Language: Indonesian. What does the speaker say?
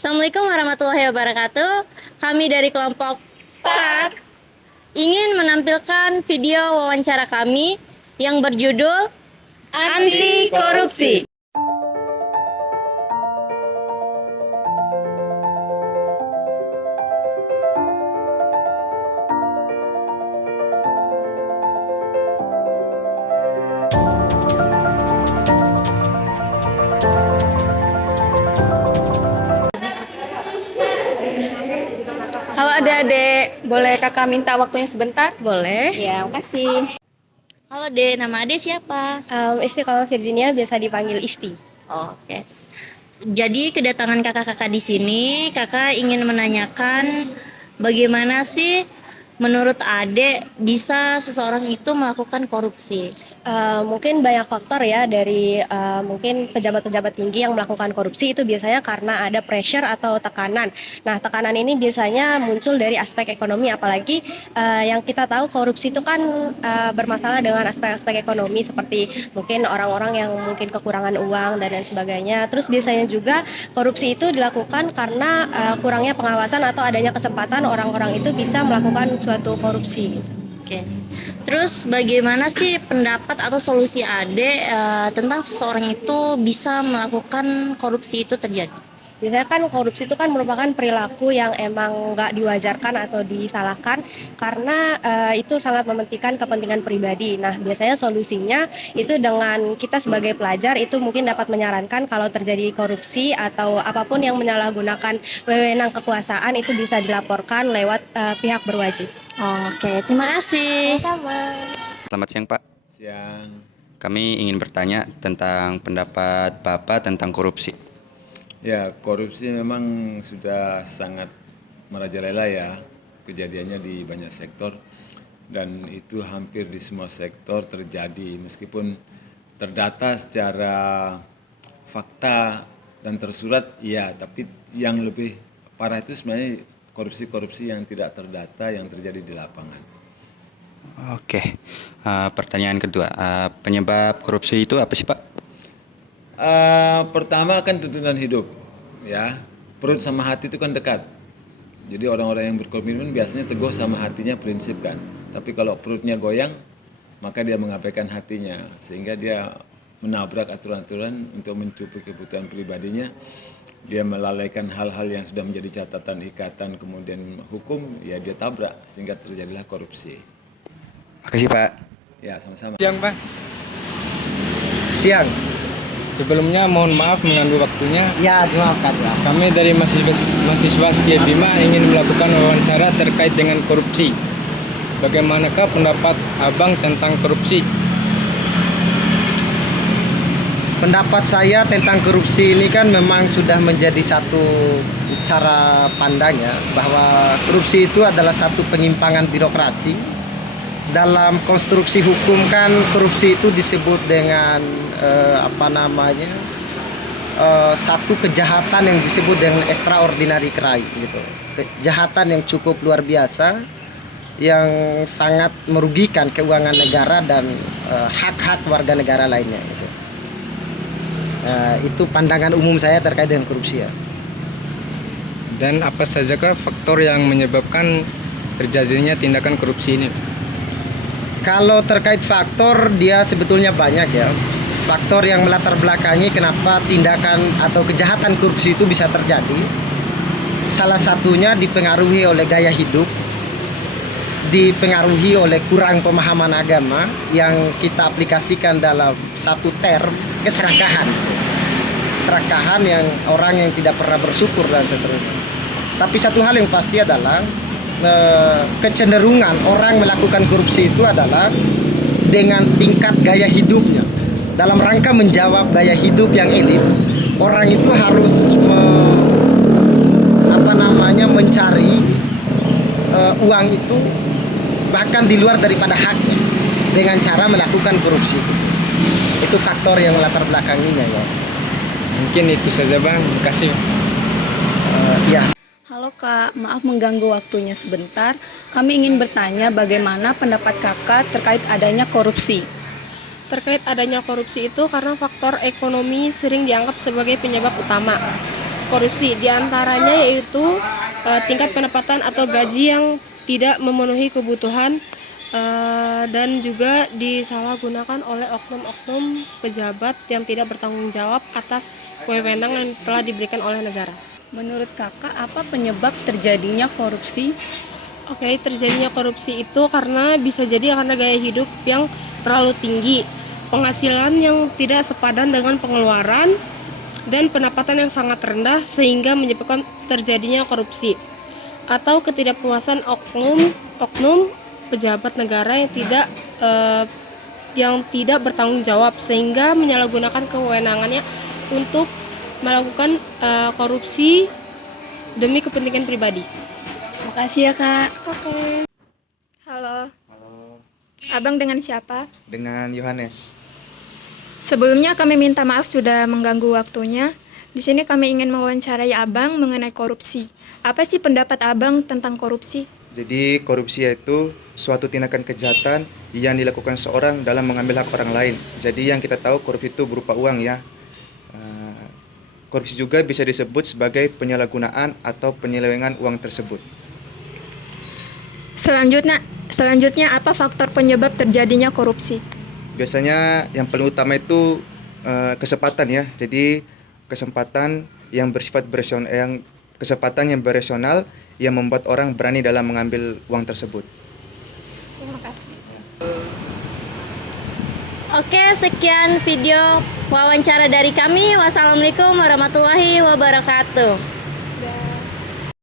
Assalamualaikum warahmatullahi wabarakatuh. Kami dari kelompok START ingin menampilkan video wawancara kami yang berjudul Anti Korupsi. Halo adik-adik, boleh kakak minta waktunya sebentar? Boleh? Ya, makasih. Halo Dek, nama Ade siapa? Istiqomah Virginia biasa dipanggil Isti. Oke. Jadi kedatangan kakak-kakak di sini, kakak ingin menanyakan bagaimana sih menurut Ade bisa seseorang itu melakukan korupsi? Mungkin banyak faktor ya dari mungkin pejabat-pejabat tinggi yang melakukan korupsi itu biasanya karena ada pressure atau tekanan. Nah, tekanan ini biasanya muncul dari aspek ekonomi, apalagi yang kita tahu korupsi itu kan bermasalah dengan aspek-aspek ekonomi seperti mungkin orang-orang yang mungkin kekurangan uang dan lain sebagainya. Terus biasanya juga korupsi itu dilakukan karena kurangnya pengawasan atau adanya kesempatan orang-orang itu bisa melakukan suatu korupsi. Oke. Terus bagaimana sih pendapat atau solusi Ade tentang seseorang itu bisa melakukan korupsi itu terjadi? Biasanya kan korupsi itu kan merupakan perilaku yang emang nggak diwajarkan atau disalahkan karena itu sangat mementingkan kepentingan pribadi. Nah, biasanya solusinya itu dengan kita sebagai pelajar itu mungkin dapat menyarankan kalau terjadi korupsi atau apapun yang menyalahgunakan wewenang kekuasaan itu bisa dilaporkan lewat pihak berwajib. Oke, terima kasih. Sama. Selamat siang Pak, Siang. kami ingin bertanya tentang pendapat Bapak tentang korupsi. Ya, korupsi memang sudah sangat merajalela ya kejadiannya di banyak sektor dan itu hampir di semua sektor terjadi meskipun terdata secara fakta dan tersurat ya, tapi yang lebih parah itu sebenarnya korupsi-korupsi yang tidak terdata yang terjadi di lapangan. Oke, pertanyaan kedua, penyebab korupsi itu apa sih Pak? Pertama kan tuntunan hidup, ya. Perut sama hati itu kan dekat. Jadi orang-orang yang berkomitmen biasanya teguh sama hatinya prinsip kan. Tapi kalau perutnya goyang, maka dia mengabaikan hatinya, sehingga dia menabrak aturan-aturan untuk mencukupi kebutuhan pribadinya. Dia melalaikan hal-hal yang sudah menjadi catatan ikatan kemudian hukum, ya dia tabrak sehingga terjadilah korupsi. Makasih Pak. Ya, sama-sama. Siang Pak. Siang. Sebelumnya mohon maaf mengganggu waktunya. Ya, dimaafkan Pak. Kami dari mahasiswa Setia Bima ingin melakukan wawancara terkait dengan korupsi. Bagaimanakah pendapat Abang tentang korupsi? Pendapat saya tentang korupsi ini kan memang sudah menjadi satu cara pandang ya, bahwa korupsi itu adalah satu penyimpangan birokrasi. Dalam konstruksi hukum kan korupsi itu disebut dengan satu kejahatan yang disebut dengan extraordinary crime gitu. Kejahatan yang cukup luar biasa yang sangat merugikan keuangan negara dan hak-hak warga negara lainnya gitu. Itu pandangan umum saya terkait dengan korupsi ya. Dan apa sajakah faktor yang menyebabkan terjadinya tindakan korupsi ini? Kalau terkait faktor, dia sebetulnya banyak ya. Faktor yang melatar belakangi kenapa tindakan atau kejahatan korupsi itu bisa terjadi. Salah satunya dipengaruhi oleh gaya hidup, dipengaruhi oleh kurang pemahaman agama yang kita aplikasikan dalam satu term keserakahan. Keserakahan yang orang yang tidak pernah bersyukur dan seterusnya. Tapi satu hal yang pasti adalah kecenderungan orang melakukan korupsi itu adalah dengan tingkat gaya hidupnya. Dalam rangka menjawab gaya hidup yang elit, orang itu harus mencari uang itu bahkan di luar daripada haknya dengan cara melakukan korupsi. Itu faktor yang melatar belakanginya ya. Mungkin itu saja Bang. Terima kasih. Ya. Halo Kak, maaf mengganggu waktunya sebentar. Kami ingin bertanya bagaimana pendapat Kakak terkait adanya korupsi. Terkait adanya korupsi itu karena faktor ekonomi sering dianggap sebagai penyebab utama. korupsi. Di antaranya yaitu tingkat pendapatan atau gaji yang tidak memenuhi kebutuhan dan juga disalahgunakan oleh oknum-oknum pejabat yang tidak bertanggung jawab atas wewenang yang telah diberikan oleh negara. Menurut kakak, apa penyebab terjadinya korupsi? Oke, terjadinya korupsi itu karena bisa jadi karena gaya hidup yang terlalu tinggi, penghasilan yang tidak sepadan dengan pengeluaran, dan pendapatan yang sangat rendah sehingga menyebabkan terjadinya korupsi. Atau ketidakpuasan oknum pejabat negara yang tidak bertanggung jawab sehingga menyalahgunakan kewenangannya untuk melakukan korupsi demi kepentingan pribadi. Makasih ya kak. Oke. Halo, Halo, abang dengan siapa? dengan Yohanes. Sebelumnya kami minta maaf sudah mengganggu waktunya. Di sini kami ingin mewawancarai abang mengenai korupsi. Apa sih pendapat abang tentang korupsi? Jadi korupsi yaitu suatu tindakan kejahatan yang dilakukan seorang dalam mengambil hak orang lain. Jadi yang kita tahu korupsi itu berupa uang ya. Korupsi juga bisa disebut sebagai penyalahgunaan atau penyelewengan uang tersebut. Selanjutnya apa faktor penyebab terjadinya korupsi? Biasanya yang paling utama itu kesempatan ya. Jadi kesempatan yang bersifat kesempatan yang berasional yang membuat orang berani dalam mengambil uang tersebut. Terima kasih. Oke, sekian video wawancara dari kami. Wassalamualaikum warahmatullahi wabarakatuh.